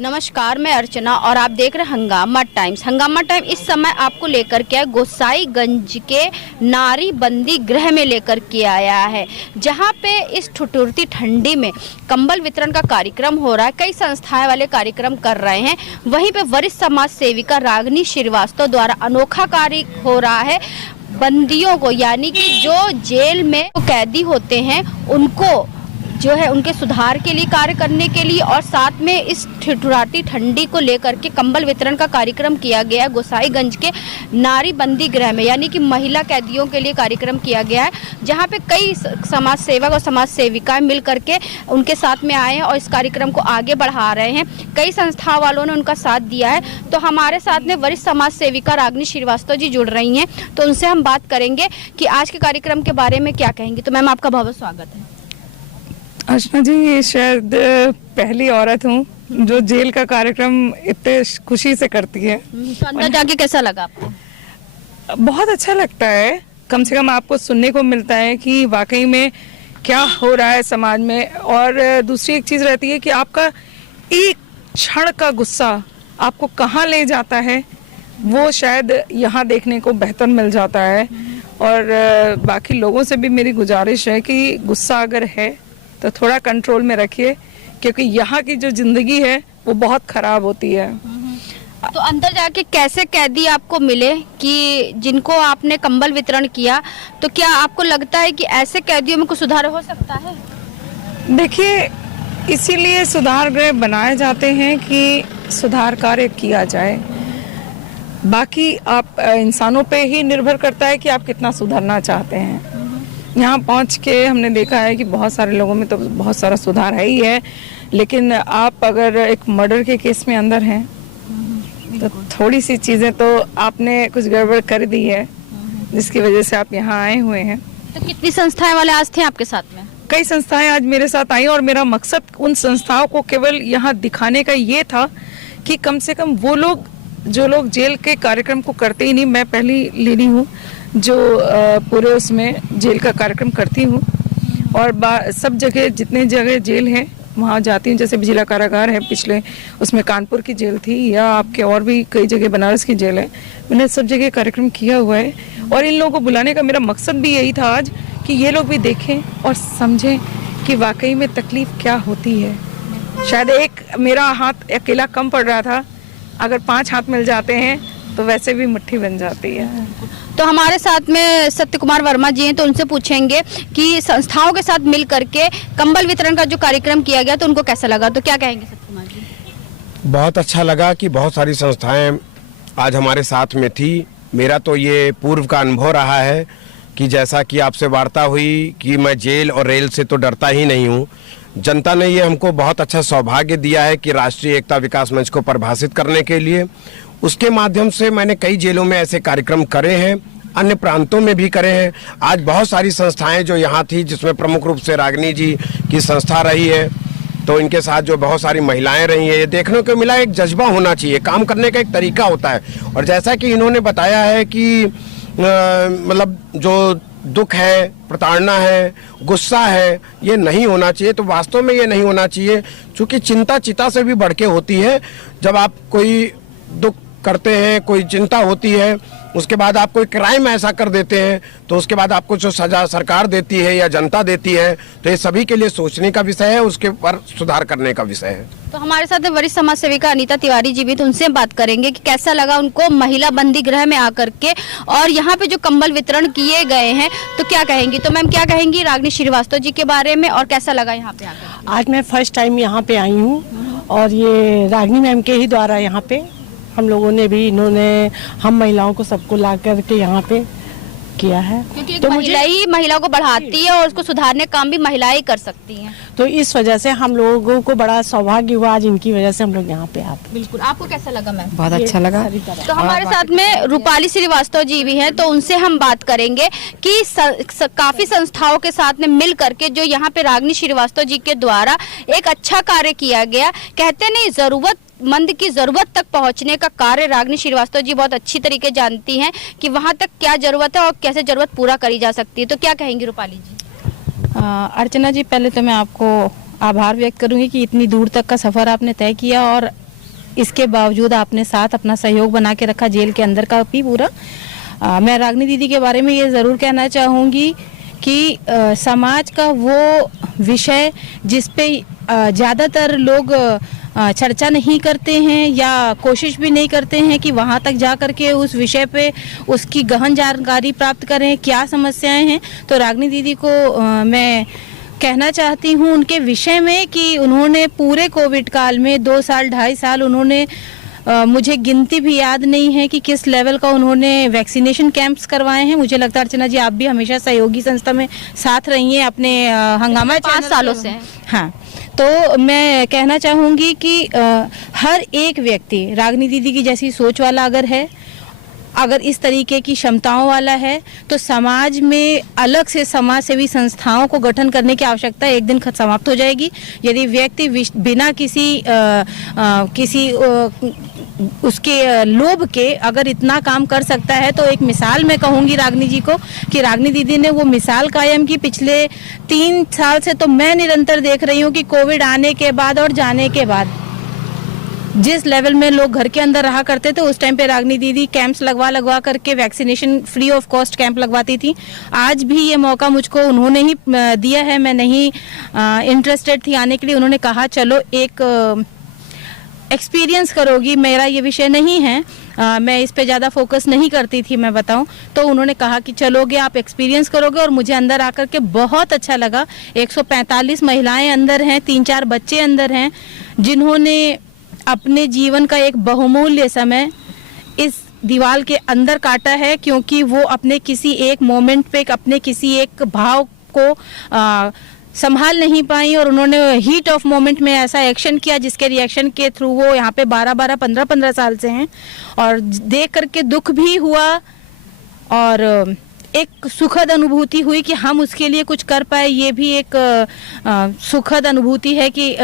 नमस्कार, मैं अर्चना और आप देख रहे हैं हंगामा टाइम्स। हंगामा टाइम इस समय आपको लेकर के गोसाईगंज के नारी बंदी गृह में लेकर के आया है, जहां पे इस ठिठुरती ठंडी में कंबल वितरण का कार्यक्रम हो रहा है। कई संस्थाएं वाले कार्यक्रम कर रहे हैं। वहीं पे वरिष्ठ समाज सेविका रागिनी श्रीवास्तव द्वारा अनोखा कार्य हो रहा है। बंदियों को, यानी कि जो जेल में कैदी होते हैं, उनको जो है उनके सुधार के लिए कार्य करने के लिए और साथ में इस ठिठुराती ठंडी को लेकर के कंबल वितरण का कार्यक्रम किया गया है गोसाईगंज के नारी बंदी गृह में, यानी कि महिला कैदियों के लिए कार्यक्रम किया गया है, जहां पे कई समाज सेवक और समाज सेविकाएं मिल करके उनके साथ में आए हैं और इस कार्यक्रम को आगे बढ़ा रहे हैं। कई संस्था वालों ने उनका साथ दिया है। तो हमारे साथ में वरिष्ठ समाज सेविका रागिनी श्रीवास्तव जी जुड़ रही हैं, तो उनसे हम बात करेंगे कि आज के कार्यक्रम के बारे में क्या कहेंगी। तो मैम, आपका बहुत स्वागत है। अर्चना जी, ये शायद पहली औरत हूँ जो जेल का कार्यक्रम इतने खुशी से करती है। तो अंदर जाके कैसा लगा आपको? बहुत अच्छा लगता है। कम से कम आपको सुनने को मिलता है कि वाकई में क्या हो रहा है समाज में। और दूसरी एक चीज़ रहती है कि आपका एक क्षण का गुस्सा आपको कहाँ ले जाता है, वो शायद यहाँ देखने को बेहतर मिल जाता है। और बाकी लोगों से भी मेरी गुजारिश है कि गुस्सा अगर है तो थोड़ा कंट्रोल में रखिए, क्योंकि यहाँ की जो जिंदगी है वो बहुत खराब होती है। तो अंदर जाके कैसे कैदी आपको मिले कि जिनको आपने कंबल वितरण किया, तो क्या आपको लगता है कि ऐसे कैदियों में कुछ सुधार हो सकता है? देखिए, इसीलिए सुधार गृह बनाए जाते हैं कि सुधार कार्य किया जाए। बाकी आप इंसानों पे ही निर्भर करता है कि आप कितना सुधरना चाहते हैं। यहाँ पहुँच के हमने देखा है कि बहुत सारे लोगों में तो बहुत सारा सुधार है ही है, लेकिन आप अगर एक मर्डर के केस में अंदर हैं तो थोड़ी सी चीज़ें तो आपने कुछ गड़बड़ कर दी है, जिसकी वजह से आप यहाँ आए हुए हैं। तो कितनी संस्थाएं वाले आज थे आपके साथ में? कई संस्थाएं आज मेरे साथ आई और मेरा मकसद उन संस्थाओं को केवल यहाँ दिखाने का ये था कि कम से कम वो लोग जो लोग जेल के कार्यक्रम को करते ही नहीं, मैं पहली लेडी हूँ जो पूरे उसमें जेल का कार्यक्रम करती हूँ। और सब जगह जितने जगह जेल है वहाँ जाती हूँ। जैसे जिला कारागार है, पिछले उसमें कानपुर की जेल थी, या आपके और भी कई जगह बनारस की जेल है। मैंने सब जगह कार्यक्रम किया हुआ है और इन लोगों को बुलाने का मेरा मकसद भी यही था आज कि ये लोग भी देखें और समझें कि वाकई में तकलीफ क्या होती है। शायद एक मेरा हाथ अकेला कम पड़ रहा था, अगर 5 हाथ मिल जाते हैं तो वैसे भी मुट्ठी बन जाती है। तो हमारे साथ में सत्य कुमार वर्मा जी हैं, तो उनसे पूछेंगे कि संस्थाओं के साथ मिल करके कंबल वितरण का जो कार्यक्रम किया गया तो उनको कैसा लगा, तो क्या कहेंगे सत्य कुमार जी? बहुत अच्छा लगा कि बहुत सारी संस्थाएं आज हमारे साथ में थी। मेरा तो ये पूर्व का अनुभव रहा है कि जैसा कि आपसे वार्ता हुई कि मैं जेल और रेल से तो डरता ही नहीं हूँ। जनता ने ये हमको बहुत अच्छा सौभाग्य दिया है कि राष्ट्रीय एकता विकास मंच को परिभाषित करने के लिए, उसके माध्यम से मैंने कई जेलों में ऐसे कार्यक्रम करे हैं, अन्य प्रांतों में भी करे हैं। आज बहुत सारी संस्थाएं जो यहाँ थी, जिसमें प्रमुख रूप से रागिनी जी की संस्था रही है, तो इनके साथ जो बहुत सारी महिलाएं रही हैं, ये देखने को मिला एक जज्बा होना चाहिए, काम करने का एक तरीका होता है। और जैसा कि इन्होंने बताया है कि मतलब जो दुख है, प्रताड़ना है, गुस्सा है, ये नहीं होना चाहिए। तो वास्तव में ये नहीं होना चाहिए, क्योंकि चिंता चिता से भी बढ़ के होती है। जब आप कोई दुख करते हैं, कोई चिंता होती है, उसके बाद आप कोई क्राइम ऐसा कर देते हैं, तो उसके बाद आपको जो सजा सरकार देती है या जनता देती है, तो ये सभी के लिए सोचने का विषय है, उसके ऊपर सुधार करने का विषय है। तो हमारे साथ वरिष्ठ समाज सेविका अनीता तिवारी जी भी, तो उनसे बात करेंगे कि कैसा लगा उनको महिला बंदी गृह में आकर के, और यहाँ पे जो कंबल वितरण किए गए हैं तो क्या कहेंगी। तो मैम, क्या कहेंगी रागिनी श्रीवास्तव जी के बारे में और कैसा लगा यहाँ पे आकर? आज मैं फर्स्ट टाइम यहाँ पे आई हूँ और ये रागिनी मैम के ही द्वारा यहाँ पे हम लोगों ने भी, इन्होंने हम महिलाओं को सबको ला करके यहाँ पे किया है। क्योंकि तो महिला ही महिला को बढ़ाती है और उसको सुधारने का काम भी महिलाएं कर सकती हैं। तो इस वजह से हम लोगों को बड़ा सौभाग्य हुआ आज, इनकी वजह से हम लोग यहाँ पे आते। बिल्कुल। आपको कैसा लगा मैम? बहुत अच्छा लगा। तो हमारे साथ में रूपाली श्रीवास्तव जी भी हैं, तो उनसे हम बात करेंगे कि काफी संस्थाओं के साथ में मिल करके जो यहाँ पे रागिनी श्रीवास्तव जी के द्वारा एक अच्छा कार्य किया गया। कहते नहीं, जरूरतमंद की जरूरत तक पहुंचने का कार्य रागिनी श्रीवास्तव जी बहुत अच्छी तरीके जानती हैं कि वहां तक क्या जरूरत है और कैसे जरूरत पूरा करी जा सकती है। तो क्या कहेंगी रूपाली जी? अर्चना जी, पहले तो मैं आपको आभार व्यक्त करूंगी कि इतनी दूर तक का सफर आपने तय किया और इसके बावजूद आपने साथ अपना सहयोग बना के रखा जेल के अंदर का भी पूरा। मैं रागनी दीदी के बारे में ये ज़रूर कहना चाहूँगी कि समाज का वो विषय जिस पे ज़्यादातर लोग चर्चा नहीं करते हैं या कोशिश भी नहीं करते हैं कि वहाँ तक जा कर के उस विषय पे उसकी गहन जानकारी प्राप्त करें, क्या समस्याएं हैं। तो रागनी दीदी को मैं कहना चाहती हूँ उनके विषय में कि उन्होंने पूरे कोविड काल में 2 साल 2.5 साल उन्होंने मुझे गिनती भी याद नहीं है कि किस लेवल का उन्होंने वैक्सीनेशन कैंप्स करवाए हैं। मुझे लगता है अर्चना जी आप भी हमेशा सहयोगी संस्था में साथ रही हैं अपने हंगामा 5 सालों से। हाँ, तो मैं कहना चाहूँगी कि हर एक व्यक्ति रागनी दीदी की जैसी सोच वाला अगर इस तरीके की क्षमताओं वाला है तो समाज में अलग से समाज सेवी संस्थाओं को गठन करने की आवश्यकता एक दिन समाप्त हो जाएगी। यदि व्यक्ति बिना किसी उसके लोभ के अगर इतना काम कर सकता है तो एक मिसाल मैं कहूँगी रागनी जी को कि रागनी दीदी ने वो मिसाल कायम की। पिछले 3 साल से तो मैं निरंतर देख रही हूँ कि कोविड आने के बाद और जाने के बाद जिस लेवल में लोग घर के अंदर रहा करते थे उस टाइम पे रागनी दीदी कैंप्स लगवा करके vaccination free of cost camp लगवाती थी। आज भी ये मौका मुझको उन्होंने ही दिया है, मैं नहीं इंटरेस्टेड थी आने के लिए। उन्होंने कहा चलो एक एक्सपीरियंस करोगी, मेरा ये विषय नहीं है, मैं इस पे ज़्यादा फोकस नहीं करती थी मैं बताऊं, तो उन्होंने कहा कि चलोगे आप एक्सपीरियंस करोगे। और मुझे अंदर आकर के बहुत अच्छा लगा। 145 महिलाएं अंदर हैं, 3-4 बच्चे अंदर हैं जिन्होंने अपने जीवन का एक बहुमूल्य समय इस दीवार के अंदर काटा है, क्योंकि वो अपने किसी एक मोमेंट पे अपने किसी एक भाव को संभाल नहीं पाई और उन्होंने हीट ऑफ मोमेंट में ऐसा एक्शन किया जिसके रिएक्शन के थ्रू वो यहाँ पे 12-12, 15-15 साल से हैं। और देख करके दुख भी हुआ और एक सुखद अनुभूति हुई कि हम उसके लिए कुछ कर पाए। ये भी एक सुखद अनुभूति है कि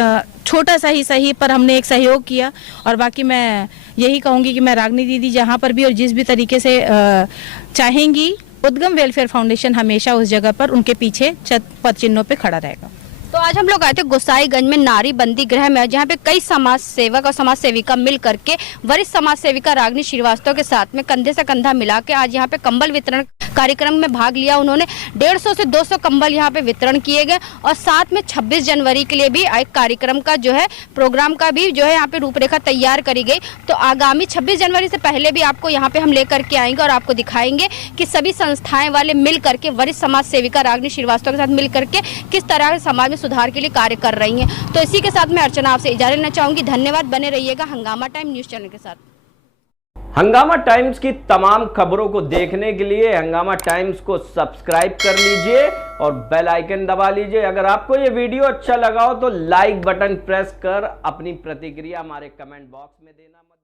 छोटा सा ही सही पर हमने एक सहयोग किया। और बाकी मैं यही कहूँगी कि मैं रागनी दीदी जहाँ पर भी और जिस भी तरीके से चाहेंगी, उद्गम वेलफेयर फाउंडेशन हमेशा उस जगह पर उनके पीछे पद चिन्हों पे खड़ा रहेगा। तो आज हम लोग आए थे गोसाईगंज में नारी बंदी गृह में, जहाँ पे कई समाज सेवक और समाज सेविका मिल करके वरिष्ठ समाज सेविका रागनी श्रीवास्तव के साथ में कंधे से कंधा मिला के आज यहाँ पे कंबल वितरण कार्यक्रम में भाग लिया। उन्होंने 150 से 200 कंबल यहाँ पे वितरण किए गए और साथ में 26 जनवरी के लिए भी एक कार्यक्रम का जो है प्रोग्राम का भी जो है यहाँ पे रूपरेखा तैयार करी गई। तो आगामी 26 जनवरी से पहले भी आपको यहाँ पे हम लेकर के आएंगे और आपको दिखाएंगे कि सभी संस्थाएं वाले मिल करके वरिष्ठ समाज सेविका रागनी श्रीवास्तव के साथ मिल करके किस तरह समाज में सुधार के लिए कार्य कर रही हैं। तो इसी के साथ मैं अर्चना आपसे इजाजत लेना चाहूंगी। धन्यवाद, बने रहिएगा हंगामा टाइम न्यूज चैनल के साथ। हंगामा टाइम्स की तमाम खबरों को देखने के लिए हंगामा टाइम्स को सब्सक्राइब कर लीजिए और बेल आइकन दबा लीजिए। अगर आपको ये वीडियो अच्छा लगा हो तो लाइक बटन प्रेस कर अपनी प्रतिक्रिया हमारे कमेंट बॉक्स में देना मत